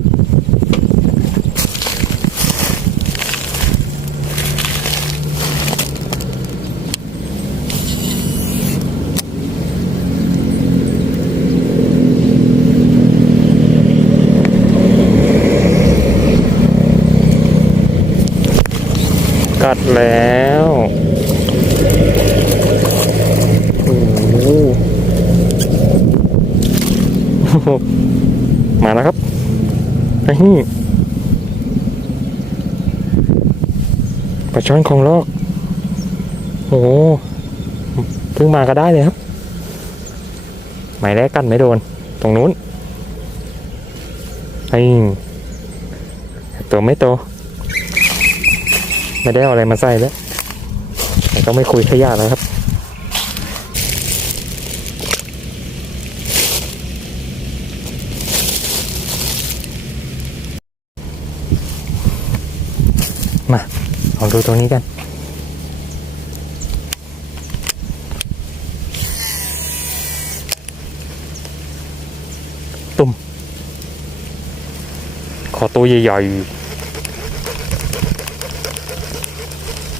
กัดแล้วโอ้โหมาแล้วครับ ไอ้นี่ปลาช่อนของลอกโอ้เพิ่งมาก็ได้เลยครับหมายแรกกันไม่โดน ตรงนู้นไอ้ตัวไม่โต ไม่ได้เอาอะไรมาใส่แล้วแต่ก็ไม่คุยขยะแล้วครับ ลองดูตรงนี้กัน ตุ่ม ขอตัวใหญ่ๆ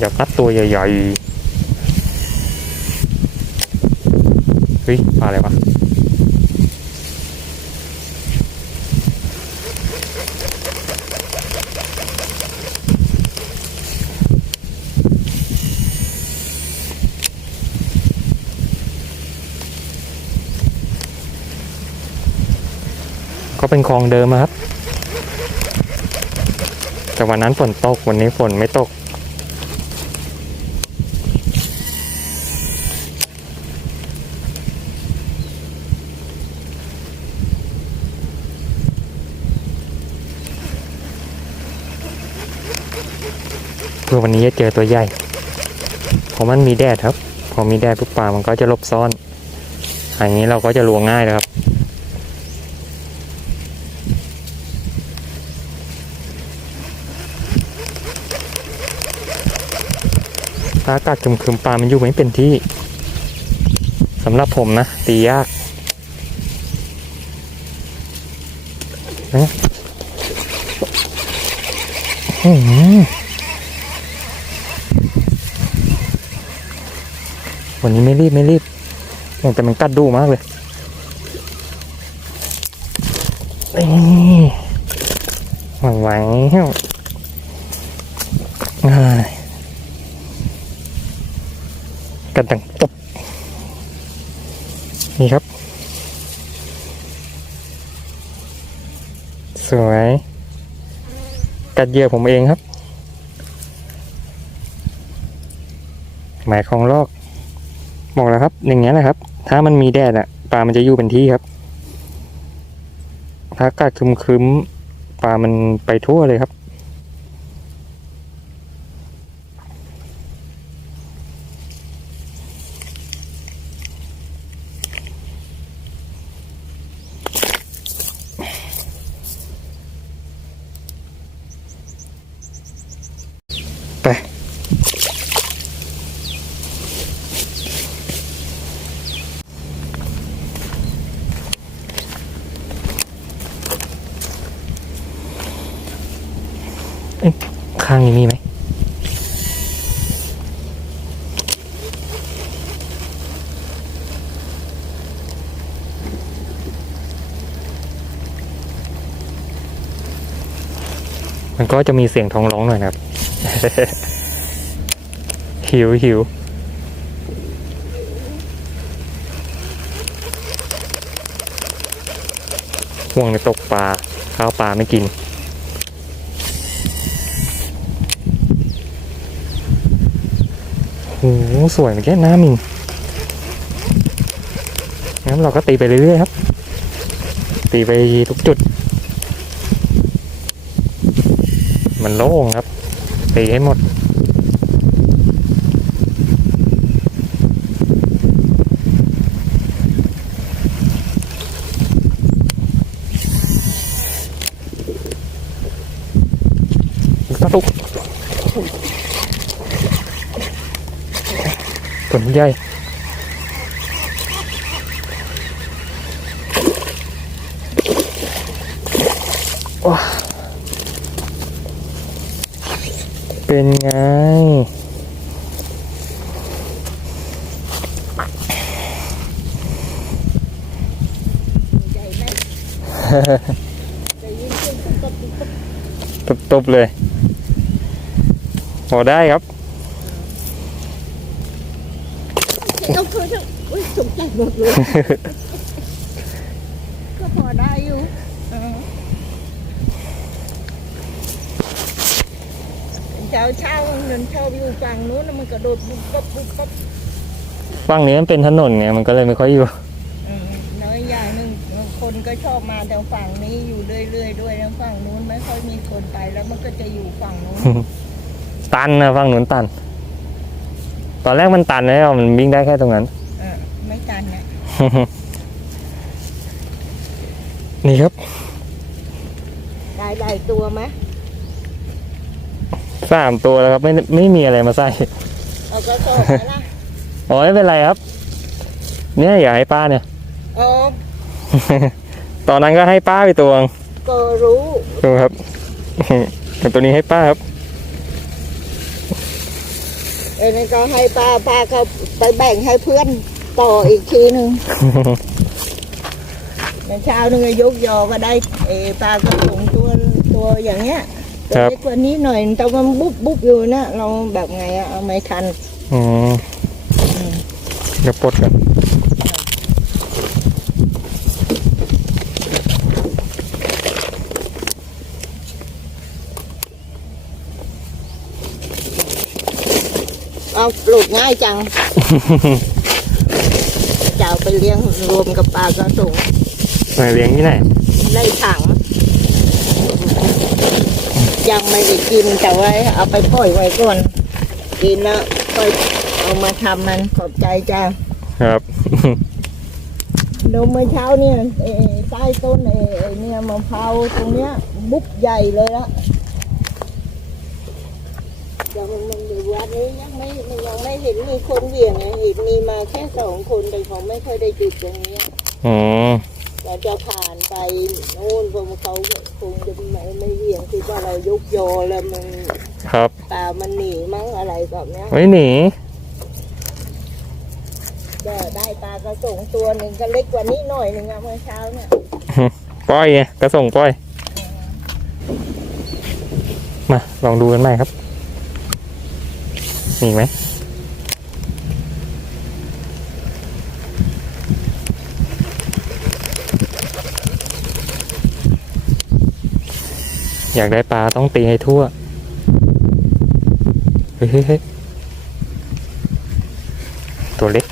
อยากนัดตัวใหญ่ๆ เฮ้ยปลาอะไรวะ ก็เป็นคลองเดิมครับ แต่วันนั้นฝนตกวันนี้ฝนไม่ตก เพื่อวันนี้จะเจอตัวใหญ่เพราะมันมีแดดครับ พอมีแดดปุ๊บปลามันก็จะลบซ่อนอย่างนี้เราก็จะลวงง่ายเลยครับ อากาศครึมๆปลามันอยู่ไม่เป็นที่สำหรับผมนะ ตียากนะวันนี้ไม่รีบไม่รีบแต่มันกัดดูมากเลยนี่หวังไหวอ่า กันดังตบนี่ครับ สวย กัดเยื่อผมเองครับ หมายของลอกบอกแล้วครับอย่างเงี้ยนะครับ ถ้ามันมีแดดอะปลามันจะอยู่เป็นที่ครับ ถ้ากาศครึมๆปลามันไปทั่วเลยครับางนี้มีไหมมันก็จะมีเสียงท้องร้องหน่อยนะครับ หิวหิวห่วงในตกปลาข้าวปลาไม่กิน โอ้โหสวยเหมือนแค่น้ำมิงงั้นเราก็ตีไปเรื่อยๆครับ ตีไปทุกจุด มันโล่งครับ ตีให้หมดกระตุก ตัวนี้ใหญ่ว้าเป็นไงใหญ่ไหมได้ยินเสียงตุ๊บตุ๊บตุ๊บตุบตุบๆเลย พอได้ครับ เอาคืนเถอะอุ้ยตกใจหมดเลย ก็พอได้อยู่เออเช้าเช้าๆมันชอบอยู่ฝั่งนู้นน่ะมันกระโดดบุบปั๊บบุบปั๊บฝั่งนี้มันเป็นถนนไงมันก็เลยไม่ค่อยอยู่ เออน้อยอย่างหนึ่งคนก็ชอบมาแต่ฝั่งนี้อยู่เรื่อยๆด้วยแล้วฝั่งนู้นไม่ค่อยมีคนไปแล้วมันก็จะอยู่ฝั่งนู้น ตันนะฝั่งนู้นตัน ตอนแรกมันตันแล้วมันวิ่งได้แค่ตรงนั้น เออไม่กันนะนี่ครับ ได้หลายตัวไหมสามตัวแล้วครับไม่ไม่มีอะไรมาใส่เอาก็สอบไหมล่ะอ๋อไม่เป็นไรครับ เนี่ยอย่าให้ป้าเนี่ยอ๋อตอนนั้นก็ให้ป้าไปตัวนึงก็รู้ดูครับแต่ตัวนี้ให้ป้าครับ เอ็นนก็ให้ป้าป้าเขาไปแบ่งให้เพื่อนต่ออีกทีหนึ่งในเช้านึงยกยอก็ได้เออปลากระพงตัวตัวอย่างเงี้ยตัวครับเล็กกว่านี้หน่อยแต่มันบุบบุบอยู่นะเราแบบไงอะเอาไม่ทันอืมเดี๋ยวปลดกัน เอาปลูกง่ายจัง จะเอาไปเลี้ยงรวมกับปลากระสงมาเลี้ยงที่ไหนในถัง ยังไม่ได้กินแต่ว่าเอาไปปล่อยไว้ก่อน กินแล้วค่อยเอามาทำมันขอบใจจ้าครับนมเมื่อเช้าเนี่ยเอ่อใต้ต้นเอ่อเนี่ยมะพร้าวตรงเนี้ย บุบใหญ่เลยละ แต่มันมันอยู่วัดนี้ยังไม่ยังไม่เห็นมีคนเหวี่ยงไงเห็นมีมาแค่สองคนแต่เขาไม่ค่อยได้จุดตรงเนี้ยอืมเราจะผ่านไปโน่นเพราะว่าเขาคงจะไม่ไม่เหวี่ยงคือว่าเรายกโยอแล้วมันครับตามันหนีมั้งอะไรแบบเนี้ยไม่หนีได้ได้ปลากระสงตัวหนึ่งก็เล็กกว่านี้หน่อยหนึ่งอะเมื่อเช้าเนี่ยปล่อยไงกระส่งปล่อย มาลองดูกันใหม่ครับ มีไหมอยากได้ปลาต้องตีให้ทั่ว เฮ้ยเฮ้ยเฮ้ยตัวเล็ก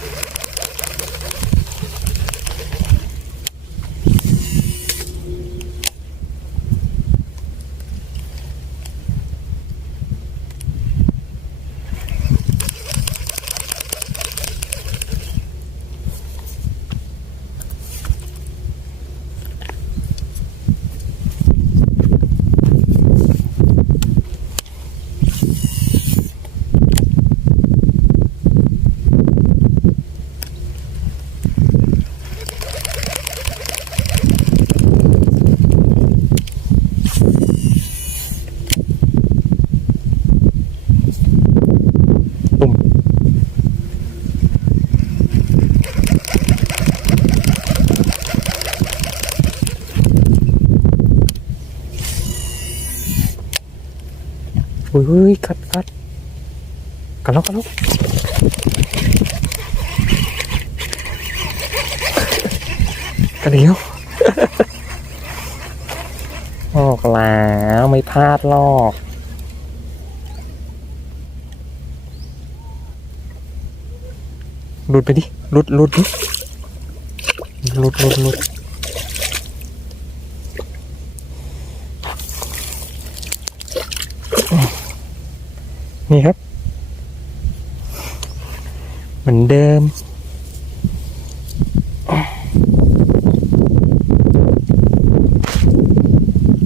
อุ้ยกัดกัดกัดแล้วกัดแล้วกัดเดียวออกแล้วไม่พลาดหรอกหลุดไปดิหลุดหลุดดิหลุดหลุดหลุด นี่ครับ เหมือนเดิม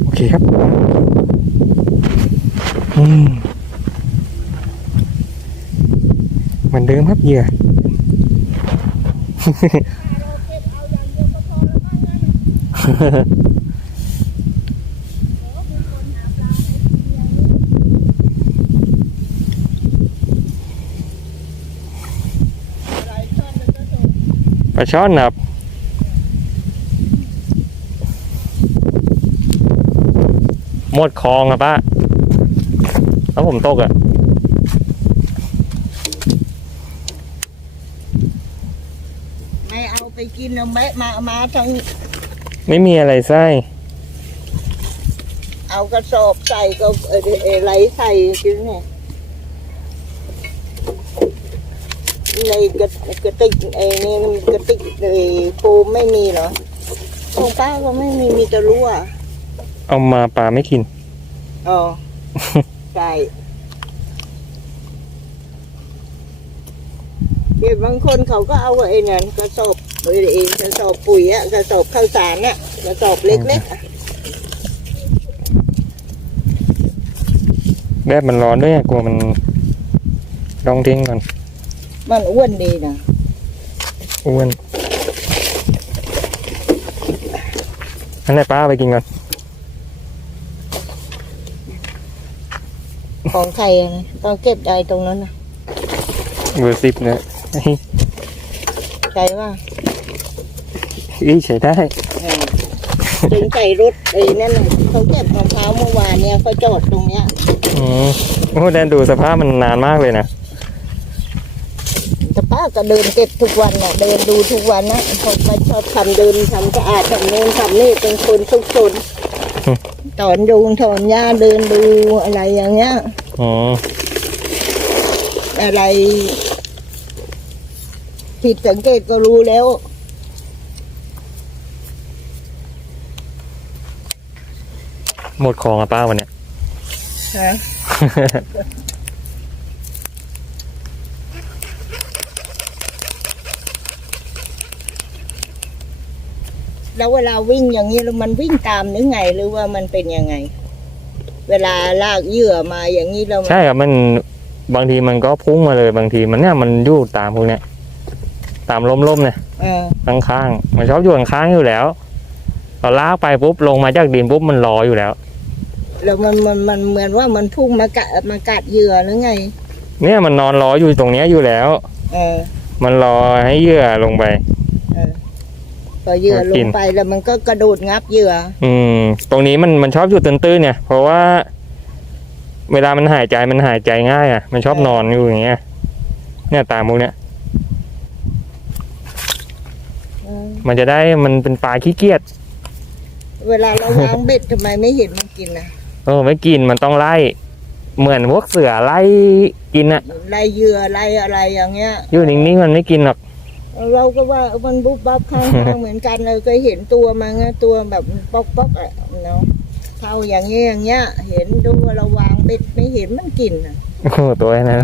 โอเคครับ อืมเหมือนเดิมครับเหยื่อเราเก็บเอาอย่างเดียวก็พอแล้วมั้งนะ ลาช่อนนะครับหมดคลองครับป้าแล้วผมตกอะไม่เอาไปกินเอาแม่มามาทั้งไม่มีอะไรไส้เอากระสอบใส่ก็เออเออไหลใส่กินเนี่ย ในกระกระติกไอ้นี่มันกระติกไอ้โฟมไม่มีเหรอของป้าก็ไม่มีมีแต่รั่วเอามาปลาไม่กิน อ๋อ ใช่เด็กบางคนเขาก็เอาไอ้นั่นกระสอบไอ้ไอ้กระสอบปุ๋ยอะกระสอบข้าวสารอะกระสอบเล็กๆอะแดดมันร้อนด้วยอะกลัวมันลองทิ้งก่อน มันอ้วนดีนะอ้วนอันไหนป้าเอาไปกินก่อนของใครอะนะต้องเก็บใจตรงนั้นนะเบอร์สิบเนี่ยใช่ว่าอีใช้ได้ถึงใส่รถไอ้นั่นน่ะเขาเก็บมะพร้าวเมื่อวานเนี่ยเขาจอดตรงเนี้ย อืมโอ้แดนดูสภาพมันนานมากเลยนะแต่ป้า ก็เดินเก็บทุกวันน่ะเดินดูทุกวันนะผมไม่ชอบทำเดินทำสะอาดทำโน้นทำนี่เป็นคนทุกคนถอนยุงถอนหญ้าเดินดูอะไรอย่างเงี้ย อ๋อ อะไรผิดสังเกตก็รู้แล้ว หมดของอะป้าวันเนี้ย ฮะ แล้วเวลาวิ่งอย่างนี้แล้วมันวิ่งตามหรือไงหรือว่ามันเป็นยังไง เวลาลากเหยื่อมาอย่างนี้เราใช่ครับมันบางทีมันก็พุ่งมาเลยบางทีมันเนี่ยมันอยู่ตามพวกเนี้ยตามล้มๆเนี่ยเออข้างๆมันชอบอยู่ข้างๆอยู่แล้วพอลากไปปุ๊บลงมาจากดินปุ๊บมันรออยู่แล้ว แล้วมันมันมันเหมือนว่ามันพุ่งมากัดมากัดเหยื่อหรือไง เนี่ยมันนอนรออยู่ตรงเนี้ยอยู่แล้ว เออ มันรอให้เหยื่อลงไปเออ พอเหยื่อมาลกิงนไปแล้วมันก็กระโดดงับเหยื่อ อืม ตรงนี้มันมันชอบอยู่ตื้นๆเนี่ย เพราะว่า เวลามันหายใจมันหายใจง่าย อะ มันชอบนอนอยู่อย่างเงี้ย เนี่ยตามพวกเนี้ยเออมันจะได้มันเป็นปลาขี้เกียจ เวลาเราวางเบ็ดทำไมไม่เห็นมันกินนะเออไม่กินมันต้องไล่ เหมือนพวกเสือไล่กินอะไล่เหยื่อไล่อะไรอย่างเงี้ย อยู่นิ่งๆมันไม่กินหรอก เราก็ว่ามันบุบบับข้างทางเหมือนกันเราเคยเห็นตัวมันอะตัวแบบป๊อกป๊อกๆอะเนาะเข้าอย่างเงี้ยอย่างเงี้ย เห็นดูว่าเราวางเบ็ดไม่เห็นมันกินอะโอ้โหตัวนั้น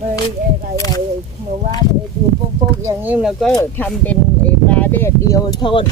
เอ้ยอะไรอะไรเมื่อวานไอ้ตัวโป๊กๆอย่างนี้เราก็ทำเป็นไอ้ปลาแดดเดียวทอด